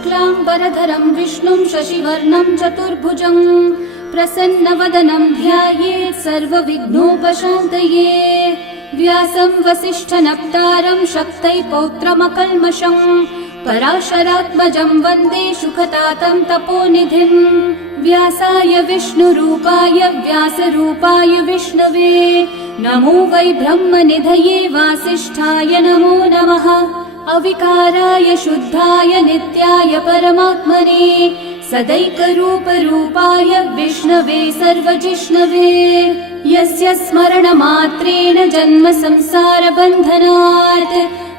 शुक्लाम्बरधरं विष्णुं शशिवर्णं चतुर्भुजं प्रसन्नवदनं ध्यायेत् सर्वविघ्नोपशान्तये। व्यासं वसिष्ठनप्तारं शक्तै पौत्रमकल्मषं पराशरात्मजं वन्दे सुखतातं तपोनिधिं। व्यासाय विष्णुरूपाय व्यासरूपाय विष्णवे नमो वै ब्रह्मनिधये वासिष्ठाय नमो नमः। अविकाराय शुद्धाय नित्याय परमात्मने सदैकरूपरूपाय विष्णवे सर्वजिष्णवे। यस्य स्मरणमात्रेण जन्म संसारबन्धनात्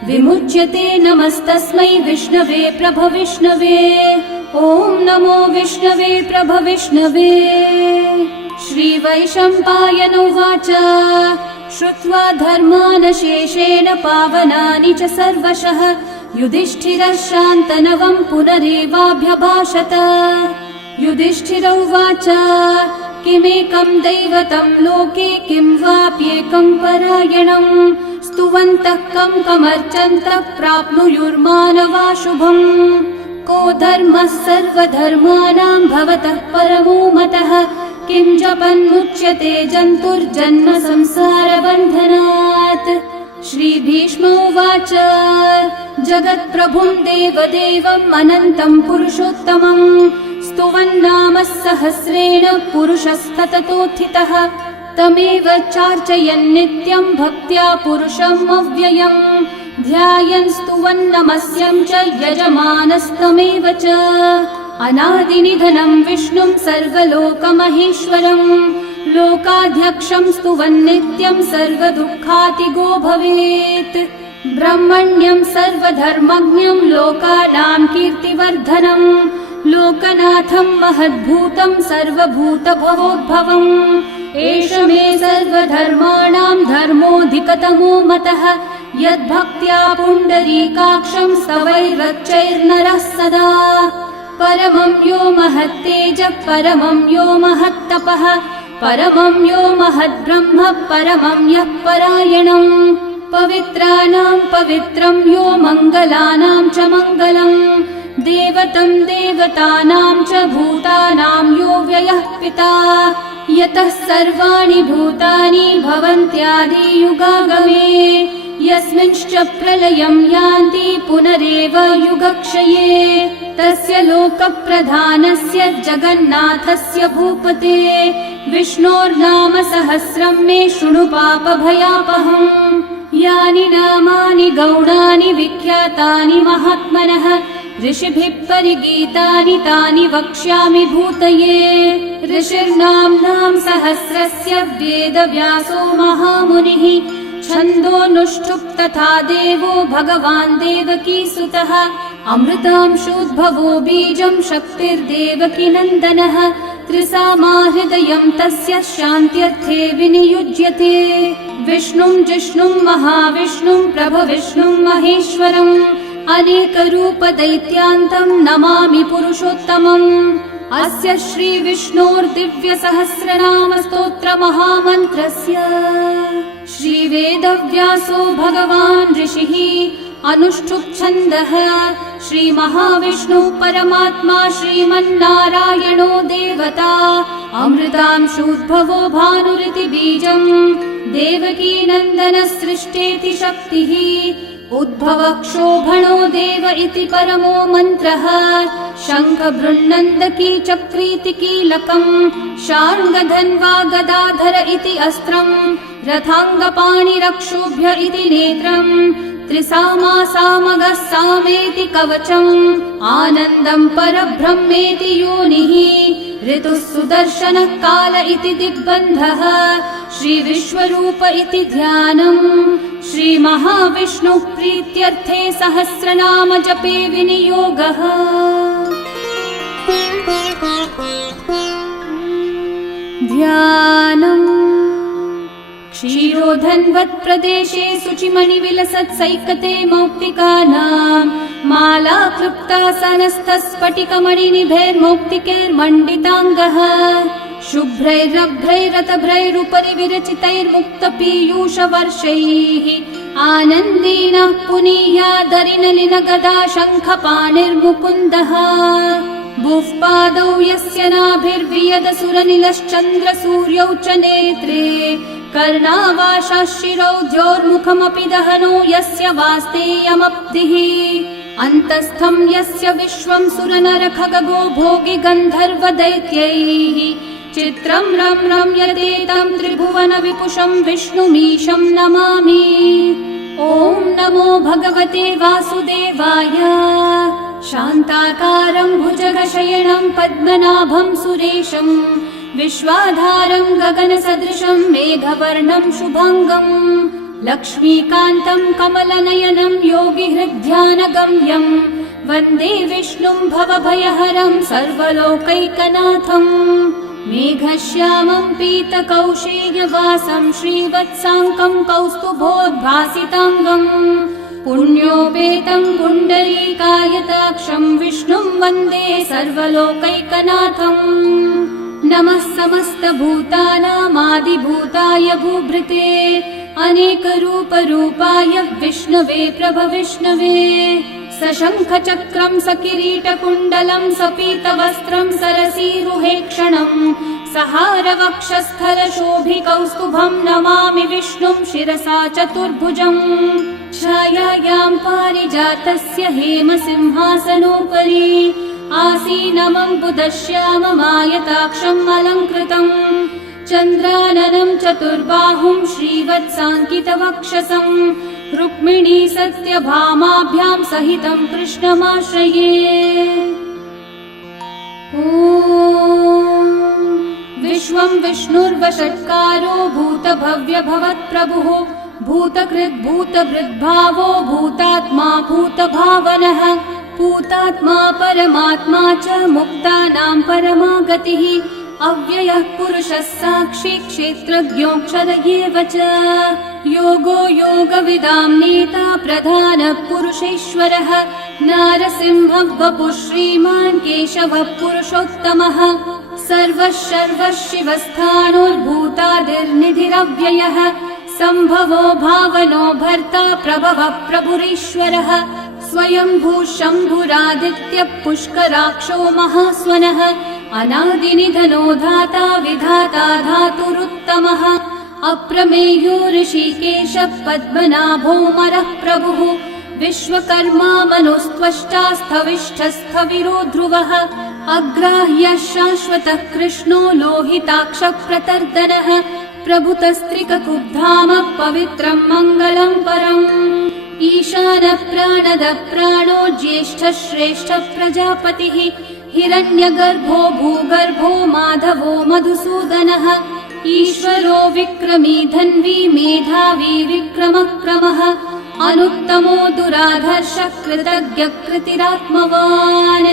विमुच्यते नमस्तस्मै विष्णवे प्रभविष्णवे। ॐ नमो विष्णवे प्रभविष्णवे। श्रीवैशम्पायन उवाच श्रुत्वा धर्मानशेषेण पावनानि च सर्वशः युधिष्ठिरः शान्तनवं पुनरेवाभ्यभाषत। युधिष्ठिर उवाच किमेकं दैवतं लोके किं वाप्येकं परायणं स्तुवन्तः कं कमर्चन्तः प्राप्नुयुर्मानवा शुभम्। को धर्मः सर्वधर्माणां भवतः परमो मतः किं जपन्मुच्यते जन्तुर्जन्म संसारबन्धनात्। श्रीभीष्म उवाच जगत्प्रभुं देवदेवम् अनन्तं पुरुषोत्तमं स्तुवन्नाम सहस्रेण पुरुषस्तततोत्थितः तमेव चार्चयन् नित्यं भक्त्या पुरुषम् अव्ययम् ध्यायन् स्तुवन्नमस्यं च यजमानस्तमेव च। अनादिनिधनं विष्णुं सर्वलोकमहेश्वरं लोकाध्यक्षं स्तुवन्नित्यं सर्वदुःखातिगो भवेत्। ब्रह्मण्यं सर्वधर्मज्ञं लोकानां कीर्तिवर्धनं लोकनाथं महद्भूतं सर्वभूतभवोद्भवम्। एष मे सर्वधर्माणां धर्मोऽधिकतमो मतः यद्भक्त्या पुण्डरीकाक्षं स्तवैरर्चैर्नरः सदा। परमं यो महत्तेजः परमं यो महत्तपः परमं यो महद्ब्रह्म परमं यः परायणम्। पवित्राणां पवित्रं यो मङ्गलानां च मङ्गलम् देवतं देवतानां च भूतानां यो व्ययः पिता यतः सर्वाणि भूतानि भवन्त्यादियुगागमे यस्मिंश्च प्रलयं यान्ति पुनरेव युगक्षये तस्य लोकप्रधानस्य जगन्नाथस्य भूपते विष्णोर्नाम सहस्रं मे शृणु पापभयापहम्। यानि नामानि गौणानि विख्यातानि महात्मनः ऋषिभिः परिगीतानि तानि वक्ष्यामि भूतये। ऋषिर्नाम्नां सहस्रस्य वेदव्यासो महामुनिः छन्दोऽनुष्ठुप् तथा देवो भगवान् देवकीसुतः अमृतांशोद्भवो बीजं शक्तिर्देवकी नन्दनः त्रिसामा हृदयं तस्य शान्त्यर्थे विनियुज्यते। विष्णुं जिष्णुं महाविष्णुं प्रभविष्णुं महेश्वरम् अनेकरूपदैत्यान्तं नमामि पुरुषोत्तमम्। अस्य श्रीविष्णोर्दिव्यसहस्रनामस्तोत्रमहामन्त्रस्य श्रीवेदव्यासो भगवान् ऋषिः अनुष्ठुप्-छन्दः श्रीमहाविष्णुः परमात्मा श्रीमन्नारायणो देवता अमृतांशोद्भवो भानुरिति बीजम् देवकी नन्दनसृष्टेति शक्तिः उद्भवक्षोभणो देव इति परमो मन्त्रः शङ्खबृन्नन्दकी चक्रीति कीलकम् शार्ङ्गधन्वा गदाधर इति अस्त्रम् रथाङ्गपाणिरक्षोभ्य इति नेत्रम् त्रिसामा सामगः सामेति कवचम् आनन्दं परब्रह्मेति योनिः ऋतुः सुदर्शनः काल इति दिग्बन्धः श्रीविश्वरूप इति ध्यानम् श्रीमहाविष्णुः प्रीत्यर्थे सहस्रनाम जपे विनियोगः। ध्यानम् क्षीरोधन्वत्प्रदेशे शुचिमणिविलसत्सैकते मौक्तिकानां माला क्लृप्तासनस्तस्फटिकमणिनिभैर्मौक्तिकैर्मण्डिताङ्गः शुभ्रैरभ्रैरतभ्रैरुपरि विरचितैर्मुक्तपीयूषवर्षैः आनन्देन पुनीयादरिनलिनगदा शङ्खपाणिर्मुकुन्दः बुःपादौ यस्य नाभिर्व्रियदसुरनिलश्चन्द्रसूर्यौ च नेत्रे कर्णावाशः शिरौ द्योर्मुखमपि दहनो यस्य वास्तेयमब्धिः अन्तस्थं यस्य विश्वं सुरनरखगो भोगि गन्धर्वदैत्यैः चित्रं रम्यते तं त्रिभुवन विपुषं विष्णुमीशं नमामि। ॐ नमो भगवते वासुदेवाय। शान्ताकारं भुजगशयनं पद्मनाभं सुरेशं विश्वाधारं गगनसदृशं मेघवर्णं शुभाङ्गं लक्ष्मीकान्तं कमलनयनं योगिहृद्ध्यानगम्यं वन्दे विष्णुं भवभयहरं सर्वलोकैकनाथम्। मेघश्यामं पीतकौशेयवासं श्रीवत्साङ्कं कौस्तुभोद्भासिताङ्गं पुण्योपेतं पुण्डरीकायताक्षं विष्णुं वन्दे सर्वलोकैकनाथम्। नमः समस्तभूतानामादिभूताय भूभृते अनेकरूपरूपाय विष्णवे प्रभविष्णवे सशङ्खचक्रं सकिरीटकुण्डलं सपीतवस्त्रं सरसीरुहेक्षणं सहारवक्षस्थलशोभिकौस्तुभं नमामि विष्णुं शिरसा चतुर्भुजम्। छायायां पारिजातस्य हेमसिंहासनोपरि आसीनमम्बुदश्याममायताक्षम् अलङ्कृतम् चन्द्राननं चतुर्बाहुं श्रीवत्साङ्कितवक्षसं रुक्मिणी सत्यभामाभ्यां सहितं कृष्णमाश्रये। ॐ विश्वं विष्णुर्वषट्कारो भूतभव्यभवत्प्रभुः भूतकृद्भूतभृद्भावो भूतात्मा भूतभावनः भूतात्मा परमात्मा च मुक्तानां परमा गतिः अव्ययः पुरुषः साक्षी क्षेत्रज्ञोऽक्षर एव च योगो योगविदां नेता प्रधानः पुरुषेश्वरः नारसिंहः वपुः श्रीमान् केशवः पुरुषोत्तमः सर्वः शर्वः शिवस्थाणोर्भूतादिर्निधिरव्ययः सम्भवो भावनो भर्ता प्रभवः प्रभुरीश्वरः स्वयंभू शम्भुरादित्यः पुष्कराक्षो महास्वनः अनादिनिधनो धाता विधाता धातुरुत्तमः अप्रमेयो ऋषिकेशः पद्मनाभोऽमरः प्रभुः विश्वकर्मा मनुस्त्वष्टा स्थविष्ठस्थविरो ध्रुवः अग्राह्यः शाश्वतः कृष्णो लोहिताक्षः प्रतर्दनः प्रभुतस्त्रिककुब्धामः पवित्रं मङ्गलं परम् ईशानः प्राणदः प्राणो ज्येष्ठः श्रेष्ठः प्रजापतिः हिरण्यगर्भो भूगर्भो माधवो मधुसूदनः ईश्वरो विक्रमी धन्वी मेधावी विक्रमक्रमः अनुत्तमो दुराधर्षः कृतज्ञः कृतिरात्मवान्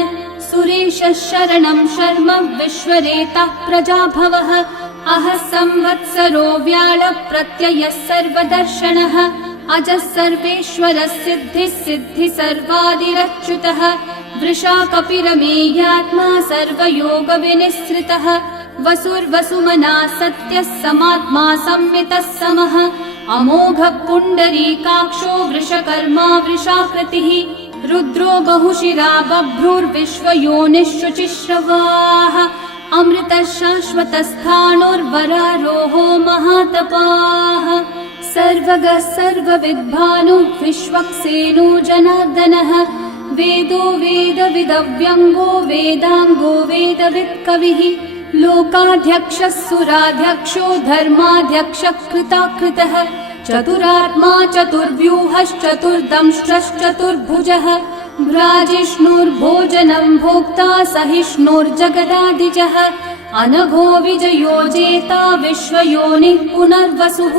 सुरेशः शरणं शर्म विश्वरेतः प्रजाभवः अहः संवत्सरो व्याळः प्रत्ययः सर्वदर्शनः अजः सर्वेश्वरः सिद्धिः सिद्धिः सर्वादिरच्युतः वृषा कपिरमेयात्मा सर्वयोगविनिःसृतः वसुर्वसुमना सत्यः समात्मा संमितः समः अमोघः पुण्डरीकाक्षो वृषकर्मा वृषाकृतिः रुद्रो बहुशिरा बभ्रुर्विश्वयोनिः शुचिश्रवाः अमृतः शाश्वतस्थाणोर्वरारोहो महातपाः सर्वगः सर्वविद्भानुः विश्वक्सेनो जनार्दनः वेदो वेदविदव्यङ्गो वेदाङ्गो वेदवित्कविः लोकाध्यक्षः सुराध्यक्षो धर्माध्यक्षः कृताकृतः चतुरात्मा चतुर्व्यूहश्चतुर्दंष्ट्रश्चतुर्भुजः भ्राजिष्णुर्भोजनं भोक्ता सहिष्णुर्जगदादिजः अनघो विजयो जेता विश्वयोनिः पुनर्वसुः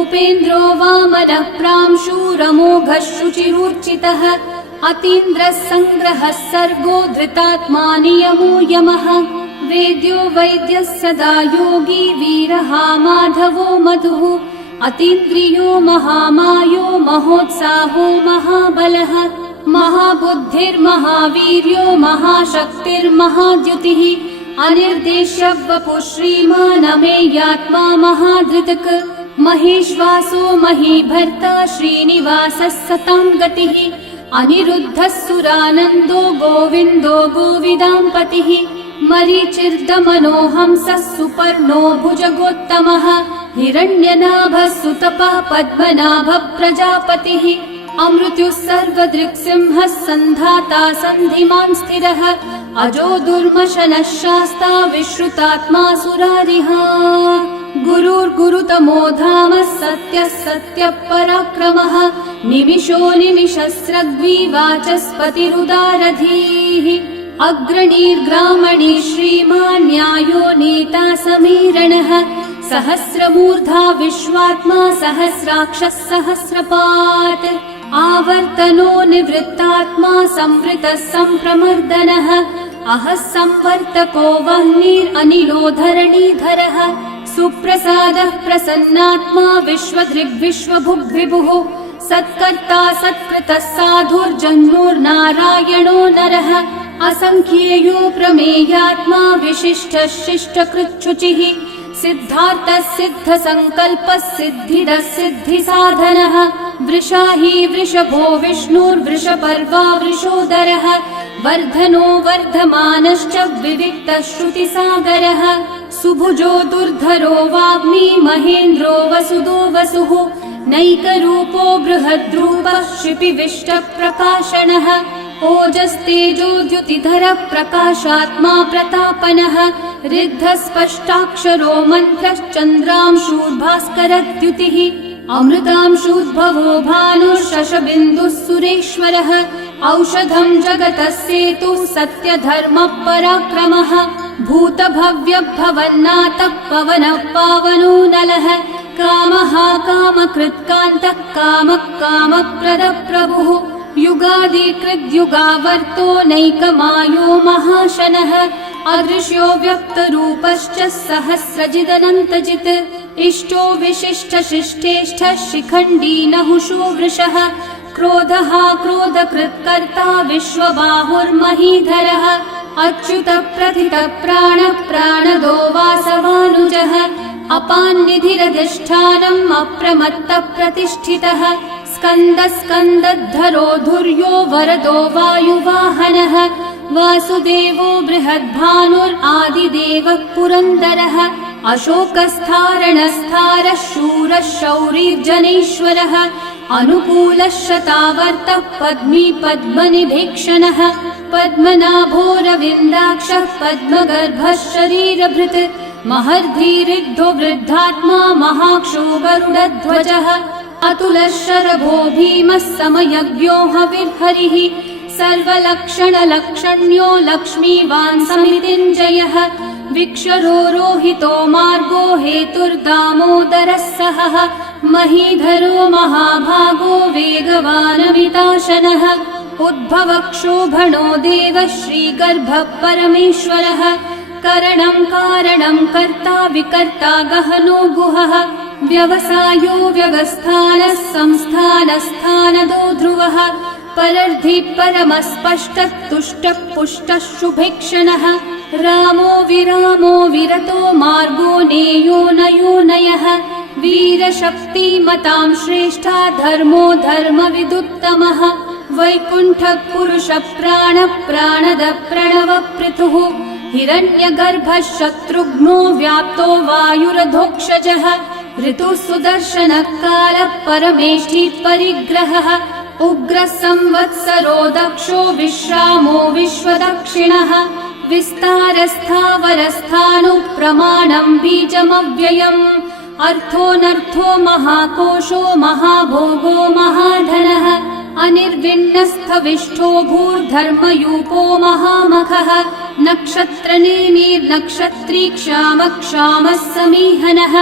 उपेन्द्रो वामनः प्रांशुरमोघः शुचिरूर्चितः अतीन्द्रः सङ्ग्रहः सर्गो धृतात्मा नियमो यमः वेद्यो वैद्यः सदा योगी वीरः माधवो मधुः अतीन्द्रियो महामायो महोत्साहो महाबलः महाबुद्धिर्महावीर्यो महाशक्तिर्महाद्युतिः अनिर्देश्य वपुः श्रीमान् अमेयात्मा महाधृतक् महेश्वासो महीभर्ता श्रीनिवासः सतां गतिः अनिरुद्धः सुरानन्दो गोविन्दो गोविदाम्पतिः मरीचिर्दमनोहंसः सुपर्णो भुजगोत्तमः हिरण्यनाभः सुतपः पद्मनाभः प्रजापतिः अमृत्युः सर्वदृक्सिंहः सन्धाता सन्धिमान् स्थिरः अजो दुर्मशनः शास्ता विश्रुतात्मा सुरारिः गुरुर्गुरुतमो धामः सत्यः सत्यः पराक्रमः निमिषो निमिषस्रग्वी वाचस्पतिरुदारधीः अग्रणीर्ग्रामणी श्रीमान् न्यायो नेता समीरणः सहस्रमूर्धा विश्वात्मा सहस्राक्षः सहस्रपात् आवर्तनो निवृत्तात्मा संवृतः सम्प्रमर्दनः अहः संवर्तको वह्निरनिलो धरणीधरः सुप्रसादः प्रसन्नात्मा विश्वदृग्विश्वभुग्विभुः सत्कर्ता सत्कृतः साधुर्जन्मोर्नारायणो नरः असंख्येयो प्रमेयात्मा विशिष्टः शिष्टकृच्छुचिः सिद्धार्थः सिद्धसङ्कल्पः सिद्धिदः सिद्धिसाधनः वृषाही वृषभो विष्णुर्वृषपर्वा वृषोदरः वर्धनो वर्धमानश्च विविक्तः श्रुतिसागरः सुभुजो दुर्धरो वाग्मी महेन्द्रो वसुदो वसुः नैकरूपो बृहद्रूपः क्षिपिविष्टप्रकाशनः ओजस्तेजोद्युतिधरः प्रकाशात्मा प्रतापनः ऋद्धस्पष्टाक्षरो मन्त्रश्चन्द्रांशूर्भास्करद्युतिः अमृतांशूद्भवो भानुः सुरेश्वरः औषधं जगतः सेतुः सत्यधर्मः पराक्रमः भूतभव्यभवन्नाथः पवनः पावनो नलः कामः कामकृत्कान्तः कामः कामप्रदः प्रभुः युगादिकृद्युगावर्तो नैकमायो महाशनः अदृश्यो व्यक्तरूपश्च सहस्रजिदनन्तजित् इष्टो विशिष्टशिष्टेष्ठः शिखण्डी नहुषो वृषः क्रोधः क्रोधकृत्कर्ता विश्वबाहुर्महीधरः अच्युतः प्रथितः प्राणः प्राणदो वासवानुजः अपान्निधिरधिष्ठानम् अप्रमत्तः प्रतिष्ठितः स्कन्दस्कन्दद्धरो धुर्यो वरदो वायुवाहनः वासुदेवो बृहद्भानुरादिदेवः पुरन्दरः अशोकस्थारणस्थारः शूरः शौरिर्जनेश्वरः अनुकूलः शतावर्तः पद्मी पद्मनिभीक्षणः पद्मनाभोरविन्दाक्षः पद्मगर्भः शरीरभृत् महर्धिरिग्धो वृद्धात्मा महाक्षो गरुडध्वजः अतुलः शरभो भीमः समयज्ञो हविर्हरिः सर्वलक्षणलक्षण्यो लक्ष्मीवान् समितिञ्जयः विक्षरो रोहितो मार्गो हेतुर्दामोदरः सहः महीधरो महाभागो वेगवानमिताशनः उद्भवक्षोभणो देवः श्रीगर्भः परमेश्वरः करणं कारणं कर्ता विकर्ता गहनो गुहः व्यवसायो व्यवस्थानः संस्थानस्थानदो ध्रुवः परर्धि परमस्पष्टः तुष्टः पुष्टः शुभेक्षणः रामो विरामो विरतो मार्गो नेयो नयो नयः वीरशक्तिमतां श्रेष्ठा धर्मो धर्मविदुत्तमः वैकुण्ठः पुरुषः प्राणः प्राणदः प्रणवपृथुः हिरण्यगर्भः शत्रुघ्नो व्याप्तो वायुरधोक्षजः ऋतुः सुदर्शनः कालः परमेष्ठी परिग्रहः उग्रः संवत्सरो दक्षो विश्रामो विश्वदक्षिणः विस्तारस्थावरस्थाणु प्रमाणं बीजमव्ययम् अर्थोऽनर्थो महाकोशो महाभोगो महाधनः अनिर्विण्णस्थविष्ठो भूर्धर्मयूपो महामखः नक्षत्रनेमिर्नक्षत्री क्षामः क्षामः समीहनः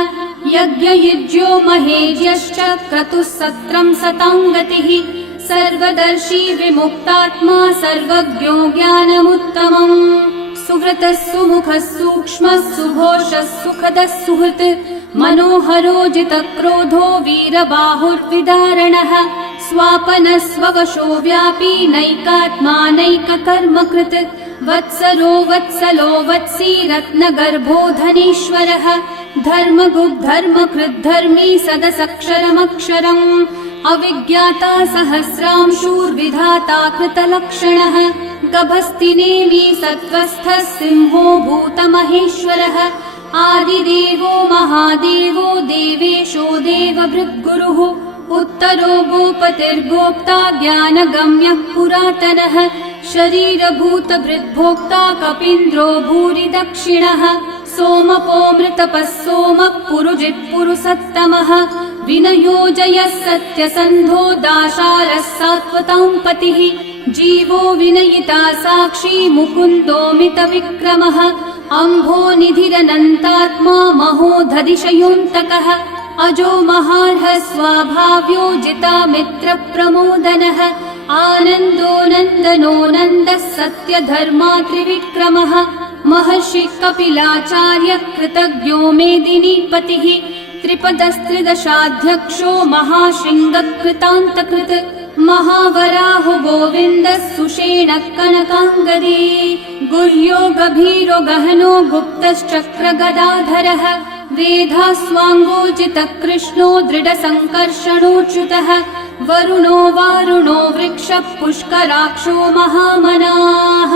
यज्ञयुज्यो महेज्यश्च क्रतुः सत्रं सतां गतिः सर्वदर्शी विमुक्तात्मा सर्वज्ञो ज्ञानमुत्तमम् सुहृतः सुमुखः सूक्ष्मः सुघोषः सुखदः सुहृत् मनोहरो जितक्रोधो वीरबाहुर्विदारणः स्वापनः स्ववशो व्यापी नैकात्मा नैककर्मकृत् वत्सरो वत्सलो वत्सी रत्नगर्भो धनीश्वरः धर्मकृद्धर्मी सदसक्षरमक्षरम् अविज्ञाता सहस्रांशूर्विधाता कृतलक्षणः गभस्तिनेमि सत्त्वस्थः सिंहो भूतमहेश्वरः आदिदेवो महादेवो देवेशो देवभृद्गुरुः उत्तरो गोपतिर्गोप्ता ज्ञानगम्यः पुरातनः शरीरभूतभृद्भोक्ता कपीन्द्रो भूरि दक्षिणः सोमपोमृतपः सोमः पुरुजित्पुरुसत्तमः विनयोजयः सत्यसन्धो दाशारः सात्वतां पतिः जीवो विनयिता साक्षी मुकुन्दोमितविक्रमः अम्भो निधिरनन्तात्मा महोदधिशयोऽन्तकः अजो महार्हः स्वाभाव्यो जितामित्रप्रमोदनः आनन्दो नन्दनो नन्दः सत्यधर्मात्रिविक्रमः महर्षि कपिलाचार्य कृतज्ञो मेदिनीपतिः त्रिपदस्त्रिदशाध्यक्षो महाशृङ्गकृतान्तकृत् महावराहो गोविन्दः सुषेणः कनकाङ्गदी गुह्यो गभीरो गहनो गुप्तश्चक्रगदाधरः वेधास्वाङ्गोजितः कृष्णो दृढसङ्कर्षणोच्युतः वरुणो वारुणो वृक्षः पुष्कराक्षो महामनाः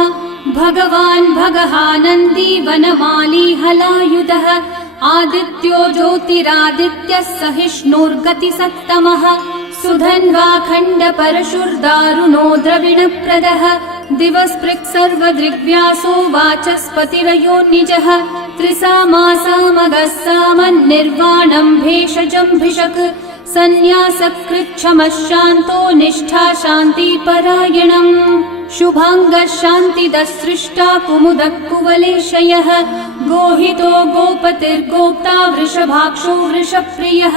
भगवान् भगहानन्दी वनमाली हलायुधः आदित्यो ज्योतिरादित्यः सहिष्णुर्गतिसत्तमः सुधन्वा खण्डपरशुर्दारुणो द्रविणप्रदः दिवस्पृक् सर्वदृग्व्यासो वाचस्पतिरयो निजः त्रिसामासामगः सामन्निर्वाणं भेषजम्भिषक् सन्न्यासकृच्छमः शान्तो निष्ठा शान्तिपरायणम् शुभाङ्गः शान्तिदः सृष्टा कुमुदः कुवलेशयः गोहितो गोपतिर्गोप्ता वृषभाक्षो वृषप्रियः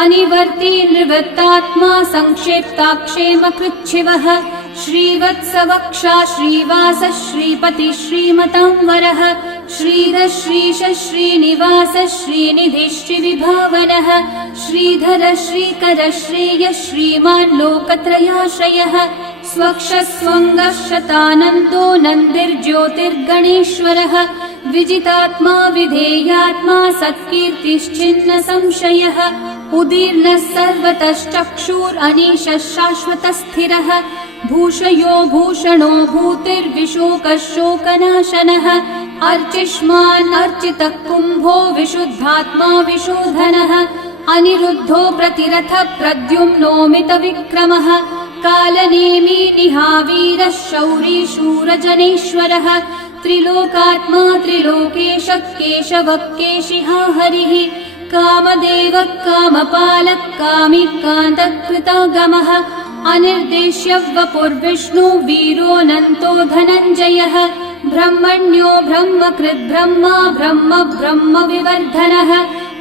अनिवर्ती निवृत्तात्मा संक्षेप्ताक्षेमकृच्छिवः श्रीवत्सवक्षा श्रीवासः श्रीपतिः श्रीमतांवरः श्रीधः श्रीशः श्रीनिवासः श्रीनिधिः श्रीविभावनः श्रीधरः श्रीकरः श्रेयः श्रीमान् लोकत्रयाश्रयः स्वक्षः स्वङ्गः शतानन्दो नन्दिर्ज्योतिर्गणेश्वरः विजितात्मा विधेयात्मा सत्कीर्तिश्चिन्न संशयः उदीर्णः सर्वतश्चक्षुरनीशः शाश्वतस्थिरः भूषयो भूषणो भूतिर्विशोकः शोकनाशनः अर्चिष्मान् अर्चितः कुम्भो विशुद्धात्मा विशोधनः अनिरुद्धो प्रतिरथः प्रद्युम्नोमितविक्रमः कालनेमी निहावीरः शौरी शूरजनेश्वरः त्रिलोकात्मा त्रिलोकेशः केशवः केशिहा हरिः कामदेवः कामपालः कामी कान्तः कृतागमः अनिर्देश्य वपुर्विष्णु वीरोऽनन्तो धनञ्जयः ब्रह्मण्यो ब्रह्मकृद् ब्रह्मा ब्रह्म ब्रह्मविवर्धनः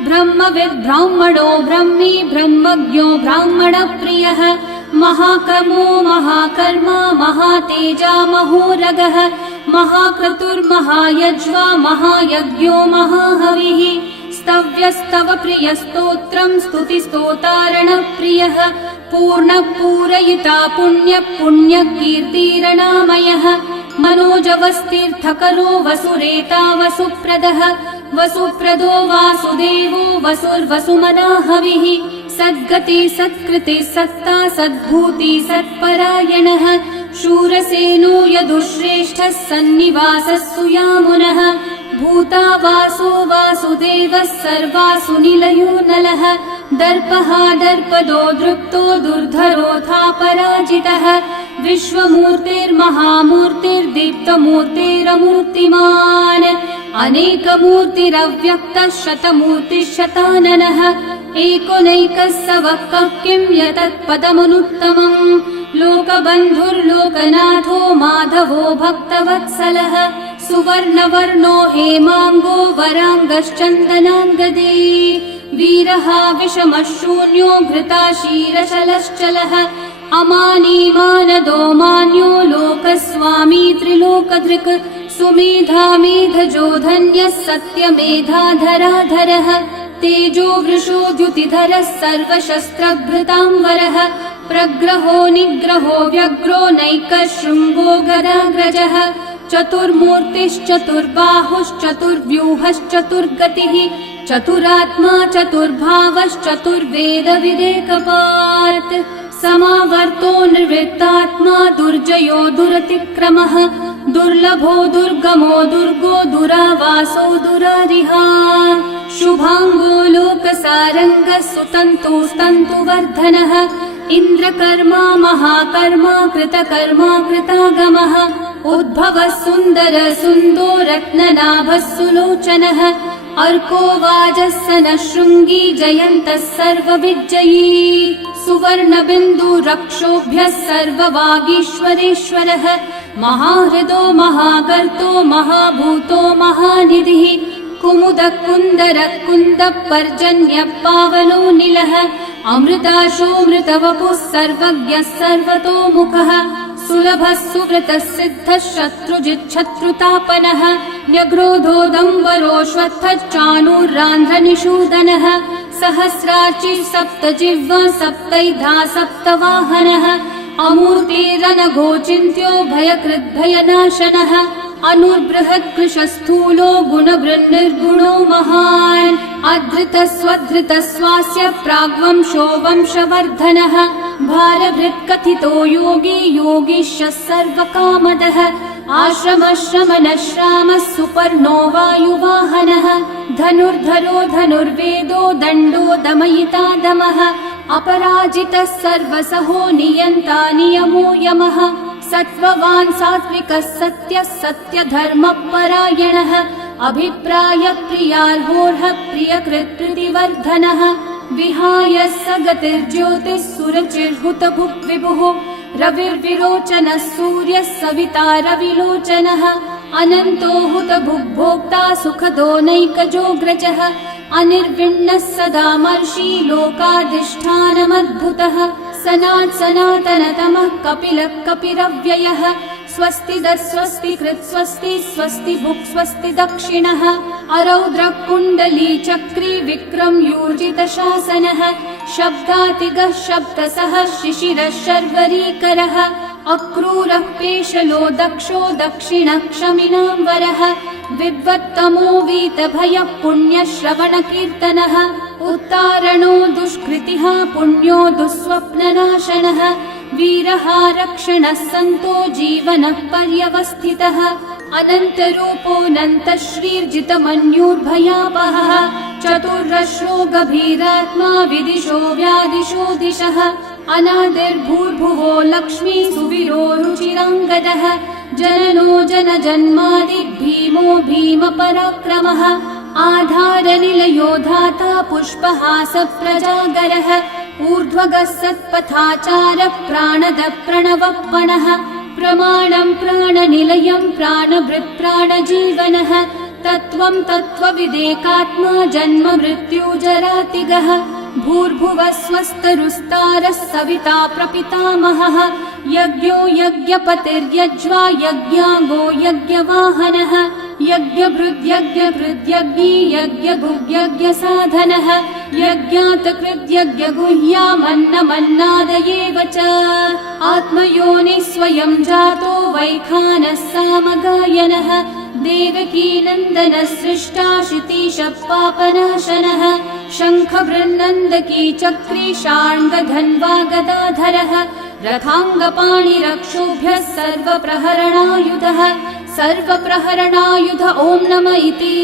ब्रह्मविद् ब्राह्मणो ब्रह्मी ब्रह्मज्ञो ब्राह्मणप्रियः महाकर्मो महाकर्मा महातेजा महोरगः महाक्रतुर्महायज्वा महायज्ञो महाहविः स्तव्यस्तव प्रियस्तोत्रं स्तुतिस्तोतारणप्रियः पूर्णपूरयिता पुण्यकीर्तिरणामयः मनोजवस्तीर्थकरो वसुरेता वसुप्रदः वसुप्रदो वासुदेवो वसुर्वसुमनाहविः सद्गति सत्कृति सत्ता सद्भूति सत्परायणः शूरसेनो यदुश्रेष्ठः सन्निवासः सुयामुनः भूता वासो वासुदेवः सर्वासु निलयो नलः दर्पः दर्पदो दृप्तो दुर्धरोऽथा पराजितः विश्वमूर्तिर्महामूर्तिर्दीप्तमूर्तिरमूर्तिमान् अनेकमूर्तिरव्यक्तः शतमूर्तिशताननः एकोनैकः स वः किं यतत्पदमनुत्तमम् लोकबन्धुर्लोकनाथो माधवो भक्तवत्सलः सुवर्णवर्णो हेमाङ्गो वराङ्गश्चन्दनाङ्गदे वीरः विषमः शून्यो घृताशीरशलश्चलः अमानी मानदो मान्यो लोकस्वामी त्रिलोकधृक् सुमेधा मेधजो धन्यः सत्यमेधाधराधरः तेजो वृषो द्युतिधरः सर्वशस्त्रभृतांवरः प्रग्रहो निग्रहो व्यग्रो नैकः शृङ्गो गदाग्रजः चतुर्मूर्तिश्चतुर्बाहुश्चतुर्व्यूहश्चतुर्गतिः चतुरात्मा चतुर्भावश्चतुर्वेदविदेकपात् समावर्तो निर्वृत्तात्मा दुर्जयो दुरतिक्रमः दुर्लभो दुर्गमो दुर्गो दुरावासो दुरारिहा शुभांगो लोकसारंगः सुतन्तुस्तन्तुवर्धनः इन्द्रकर्मा महाकर्मा कृतकर्मा कृतागमः उद्भवः सुन्दर सुन्दो रत्ननाभः सुलोचनः अर्को वाजः सनः शृङ्गी जयन्तः सर्वविजयी सुवर्णबिन्दु रक्षोभ्यः सर्ववागीश्वरेश्वरः महाहृदो महाकर्तो महाभूतो महानिधिः कुमुदः कुन्दरः कुन्दः पर्जन्यः पावनो निलः अमृताशोऽमृतवपुः सर्वज्ञः सर्वतोमुखः सुलभः सुव्रतः सिद्धः शत्रुजिच्छत्रुतापनः न्यग्रोधोदम्बरोऽश्वत्थश्चाणूरान्ध्रनिषूदनः सहस्रार्ची सप्तजिह्वा सप्तैधा सप्तवाहनः अमूर्तिरनघोचिन्त्यो भयकृद्भयनाशनः अनुर्बृहत्कृशस्थूलो गुणभृन्निर्गुणो महान् अधृतस्वधृतस्वास्य प्राग्वंशो वंशवर्धनः भारभृत्कथितो योगी योगीशः सर्वकामदः आश्रमश्रमणश्रामः सुपर्णो वायुवाहनः धनुर्धरो धनुर्वेदो दण्डो दमयिता दमः अपराजितः सर्वसहो नियन्ता नियमो यमः सत्त्ववान् सात्विकः सत्यः सत्यधर्मपरायणः अभिप्रायप्रियार्होर्हः प्रियकृत्प्रीतिवर्धनः विहाय स गतिर्ज्योतिः सुरचिर्हुतभुक् विभुः रविर्विरोचनः सूर्यः सविता रविलोचनः अनन्तो हुतभुग्भोक्ता सुखदो नैकजोऽग्रजः अनिर्विण्णः सदा मर्षि लोकाधिष्ठानमद्भुतः सनातनतमः कपिलः कपिरव्ययः स्वस्तिदः स्वस्तिकृत् स्वस्ति स्वस्ति भुक् स्वस्ति दक्षिणः अरौद्रः कुण्डली चक्री विक्रम यूर्जितशासनः शब्दातिगः शब्दसः शिशिरः शर्वरीकरः अक्रूरः पेशलो दक्षो दक्षिणः क्षमिनाम्बरः विद्वत्तमो वीतभयः पुण्यश्रवणकीर्तनः उत्तारणो दुष्कृतिः पुण्यो दुःस्वप्ननाशनः वीरः रक्षणः सन्तो जीवनः पर्यवस्थितः अनन्तरूपोऽनन्तश्रीर्जितमन्युर्भयापहः चतुर्रश्रो गभीरात्मा विदिशो व्यादिशो दिशः अनादिर्भूर्भुवो लक्ष्मी सुवीरो रुचिराङ्गदः जननो जनजन्मादि भीमो भीमपराक्रमः आधारनिलयो धाता पुष्पहास प्रजागरः ऊर्ध्वगः सत्पथाचारः प्राणदः प्रणवप्पणः प्रमाणं प्राणनिलयं प्राणभृत् प्राणजीवनः तत्त्वं तत्त्वविदेकात्मा जन्म मृत्युजरातिगः भूर्भुवः स्वस्तरुस्तारः सविता प्रपितामहः यज्ञो यज्ञपतिर्यज्वा यज्ञाङ्गो यज्ञवाहनः यज्ञभृद्यज्ञकृद्यज्ञी यज्ञभुग्यज्ञसाधनः यज्ञातकृद्यज्ञगुह्यामन्नमन्नादयेव च आत्मयोनिः स्वयं जातो वैखानः सामगायनः देवकीनन्दनः सृष्टा शितीशः पापनाशनः शङ्खबृन्नन्दकी चक्री शार्ङ्गधन्वा गदाधरः रथाङ्गपाणिरक्षोभ्यः सर्वप्रहरणायुधः सर्वप्रहरणायुध ॐ नम इति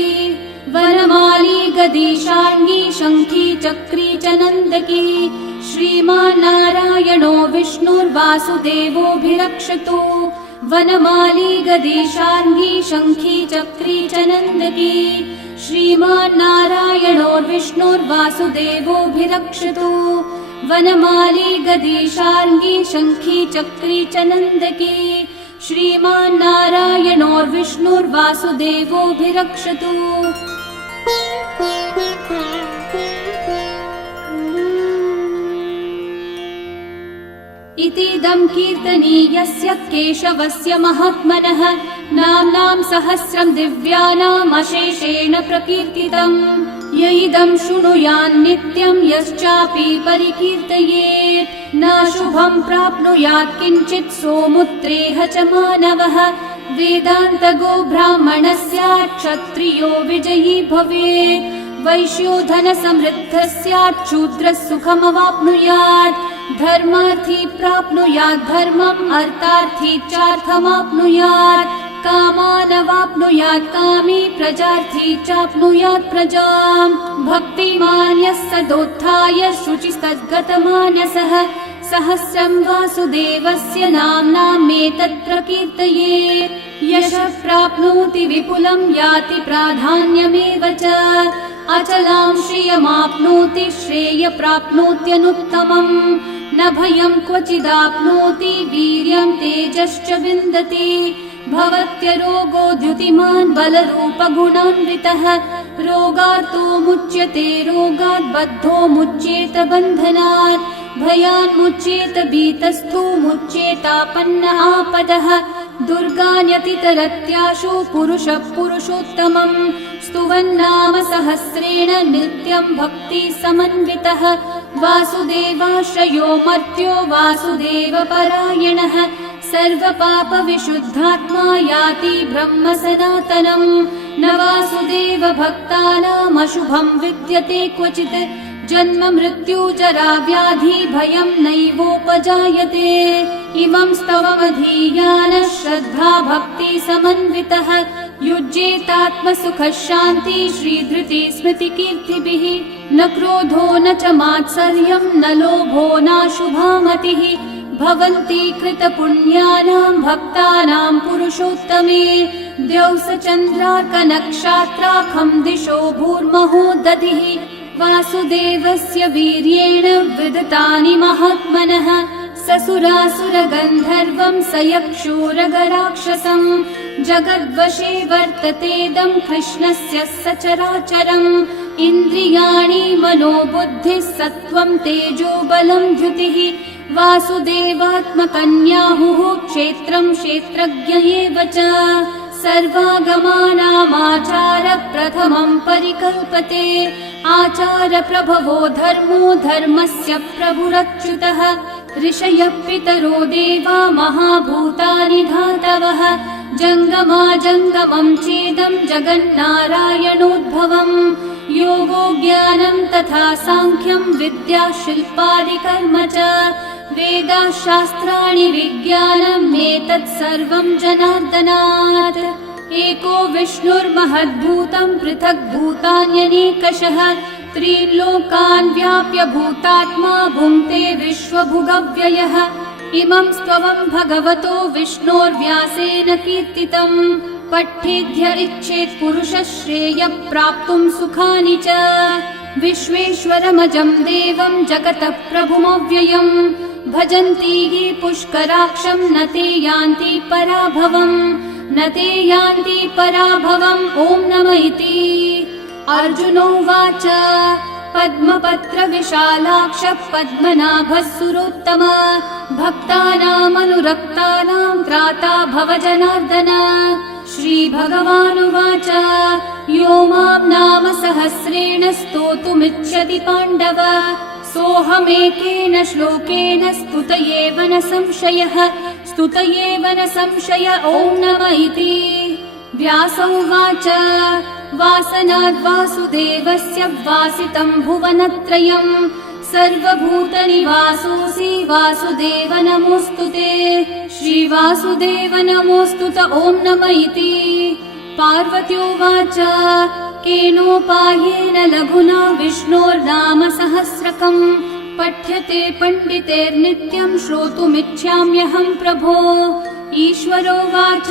वनमाली गदी शार्ङ्गी शङ्खी चक्री च नन्दकी श्रीमान्नारायणो विष्णुर्वासुदेवोऽभिरक्षतु वनमाली गदी शार्ङ्गी शङ्खी चक्री च नन्दकी श्रीमान्नारायणो विष्णुर्वासुदेवोऽभिरक्षतु वनमाली गदी शार्ङ्गी शङ्खी चक्री च नन्दकी श्रीमान्नारायणो विष्णुर्वासुदेवोऽभिरक्षतु इतीदं कीर्तनीयस्य केशवस्य महात्मनः नाम्नां सहस्रं दिव्यानामशेषेण प्रकीर्तितम् य इदं शृणुयान् नित्यं यश्चापि परिकीर्तयेत् नाशुभं प्राप्नुयात् किञ्चित् सोमुत्रेह च मानवः वेदान्तगो ब्राह्मणः स्यात् क्षत्रियो विजयी भवेत् वैश्यो धनसमृद्धः स्यात्, शूद्रः सुखमवाप्नुयात्। धर्मार्थी प्राप्नुयात् धर्मम्, अर्थार्थी चार्थमाप्नुयात्। कामानवाप्नुयात् कामी, प्रजार्थी चाप्नुयात् प्रजाम्। भक्तिमान् यः सदोत्थाय, शुचिस्तद्गतमानसः, सहस्रं वासुदेवस्य नाम्नामेतत् प्रकीर्तये। यशः प्राप्नोति विपुलं, याति प्राधान्यमेव च। अचलां श्रियमाप्नोति, श्रेय प्राप्नोत्यनुत्तमम्। न भयं क्वचिदाप्नोति, वीर्यं तेजश्च विन्दति। भवत्यरोगो द्युतिमान्, बलरूपगुणान्वितः। रोगार्तो मुच्यते रोगात्, बद्धो मुच्येत बन्धनात्। भयान्मुच्येत भीतस्थो, मुच्येतापन्न आपदः। दुर्गान्यतितरत्याशु, पुरुषः पुरुषोत्तमम्। स्तुवन्नाम सहस्रेण, नित्यं भक्ति समन्वितः। वासुदेवाश्रयो मर्त्यो, वासुदेवपरायणः। सर्वपापविशुद्धात्मा, याति ब्रह्म सनातनम्। न वासुदेव भक्तानामशुभं विद्यते क्वचित्। जन्म मृत्यु जरा व्याधि, भयं नैवोपजायते। इमं स्तवमधीयानः, श्रद्धा भक्ति समन्वितः। युज्येतात्मसुखः शान्ति, श्रीधृति स्मृतिकीर्तिभिः। न क्रोधो न च मात्सर्यं, न लोभो नाशुभा मतिः। भवन्ति कृतपुण्यानां, भक्तानां पुरुषोत्तमे। द्यौस चन्द्रार्कनक्षत्राखं, दिशो भूर्महो दधिः। वासुदेवस्य वीर्येण विदतानि महात्मनः। ससुरासुरगन्धर्वं, स यक्षोरगराक्षसम्। जगद्वशे वर्ततेदं, कृष्णस्य सचराचरम्। इन्द्रियाणि मनोबुद्धिः, सत्त्वं तेजो बलं द्युतिः। वासुदेवात्मकन्याहुः, क्षेत्रं क्षेत्रज्ञ एव च। सर्वागमानामाचार प्रथमं परिकल्पते। आचार प्रभवो धर्मो, धर्मस्य प्रभुरच्युतः। ऋषयः पितरो देवा, महाभूतानि धातवः। जङ्गमाजङ्गमं चेदं, जगन्नारायणोद्भवम्। योगो ज्ञानं तथा साङ्ख्यं, विद्या शिल्पादिकर्म च। वेदाः शास्त्राणि विज्ञानम्, एतत् सर्वं जनार्दनात्। एको विष्णुर्महद्भूतं, पृथक् भूतान्यनेकशः। त्रिलोकान् व्याप्य भूतात्मा, भुङ्क्ते विश्वभुगव्ययः। इमं स्तवं भगवतो विष्णोर्व्यासेन कीर्तितम्। पठ्येद्य इच्छेत् पुरुषः, श्रेयः प्राप्तुं सुखानि च। विश्वेश्वरमजं देवं, जगतः प्रभुमव्ययम्। भजन्ति ये पुष्कराक्षं, न ते यान्ति पराभवम्। न ते यान्ति पराभवम्। ॐ नमः इति। अर्जुनोवाच पद्मपत्र विशालाक्ष पद्मनाभः सुरोत्तम भक्तानामनुरक्तानां त्राता भव जनार्दन। श्रीभगवानुवाच यो मां नाम सहस्रेण स्तोतुमिच्छति पाण्डव सोऽहमेकेन श्लोकेन स्तुत एव न संशयः स्तुत एव न संशय ॐ नमः इति। व्यास उवाच वासनाद् वासुदेवस्य वासितं भुवनत्रयम् सर्वभूतनिवासोऽसि वासुदेव नमोऽस्तुते। श्रीवासुदेव नमोऽस्तुत ॐ नमः इति। पार्वत्योवाच केनोपायेन लघुना विष्णोर्नाम सहस्रकम् पठ्यते पण्डितेर्नित्यं श्रोतुमिच्छाम्यहं प्रभो। ईश्वरोवाच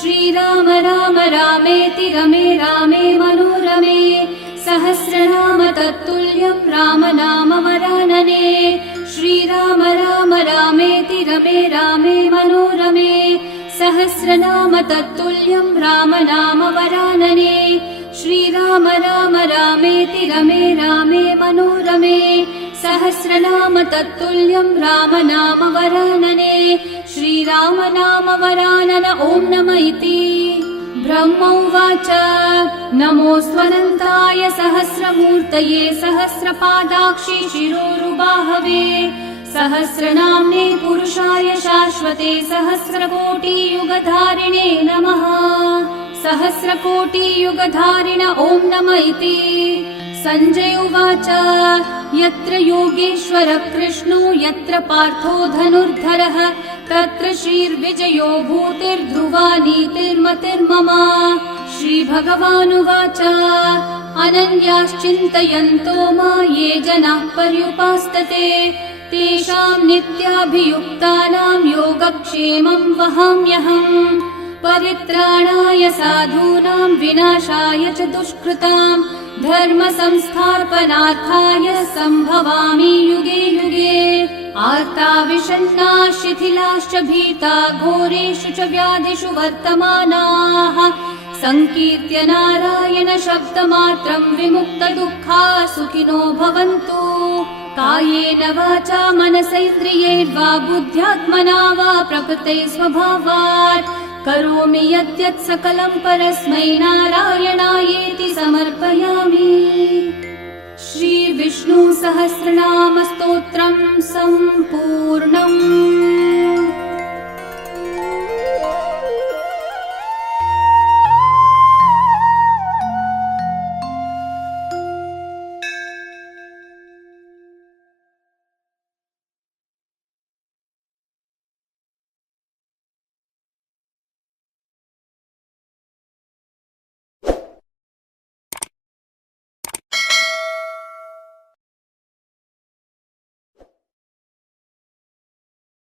श्रीराम राम रामेति रमे रामे मनोरमे सहस्रनाम तत्तुल्यं राम नाम वरानने। श्रीराम राम रामेति रमे रामे मनोरमे सहस्रनाम तत्तुल्यं राम नाम वरानने। श्रीराम राम रामेति रमे रामे मनोरमे सहस्रनाम तत्तुल्यं राम नाम वरानने। श्रीराम नाम वरानन ॐ नमः इति। ब्रह्म उवाच नमोऽस्त्वनन्ताय सहस्रमूर्तये सहस्रपादाक्षि शिरोरुबाहवे सहस्रनाम्ने पुरुषाय शाश्वते सहस्रकोटियुगधारिणे नमः। सहस्रकोटियुगधारिण ॐ नम इति। सञ्जय उवाच यत्र योगेश्वर कृष्णो यत्र पार्थो धनुर्धरः तत्र श्रीर्विजयो भूतिर्ध्रुवा नीतिर्मतिर्मम। श्रीभगवानुवाच अनन्याश्चिन्तयन्तो मा ये जनाः पर्युपासते तेषां नित्याभियुक्तानां योगक्षेमं वहाम्यहम्। परित्राणाय साधूनां विनाशाय च दुष्कृतां धर्म संस्थापनार्थाय सम्भवामि युगे युगे। आर्ता विषण्णा शिथिलाश्च भीता घोरेषु च व्याधिषु वर्तमानाः संकीर्त्य नारायण शब्दमात्रं विमुक्तदुःखा सुखिनो भवन्तु। कायेन वाचा मनसैन्द्रियैर्वा बुद्ध्यात्मना वा प्रकृते स्वभावात् करोमि यद्यत् सकलं परस्मै नारायणायेति समर्पयामि। श्री विष्णु सहस्रनाम स्तोत्रम् सम्पूर्णम्।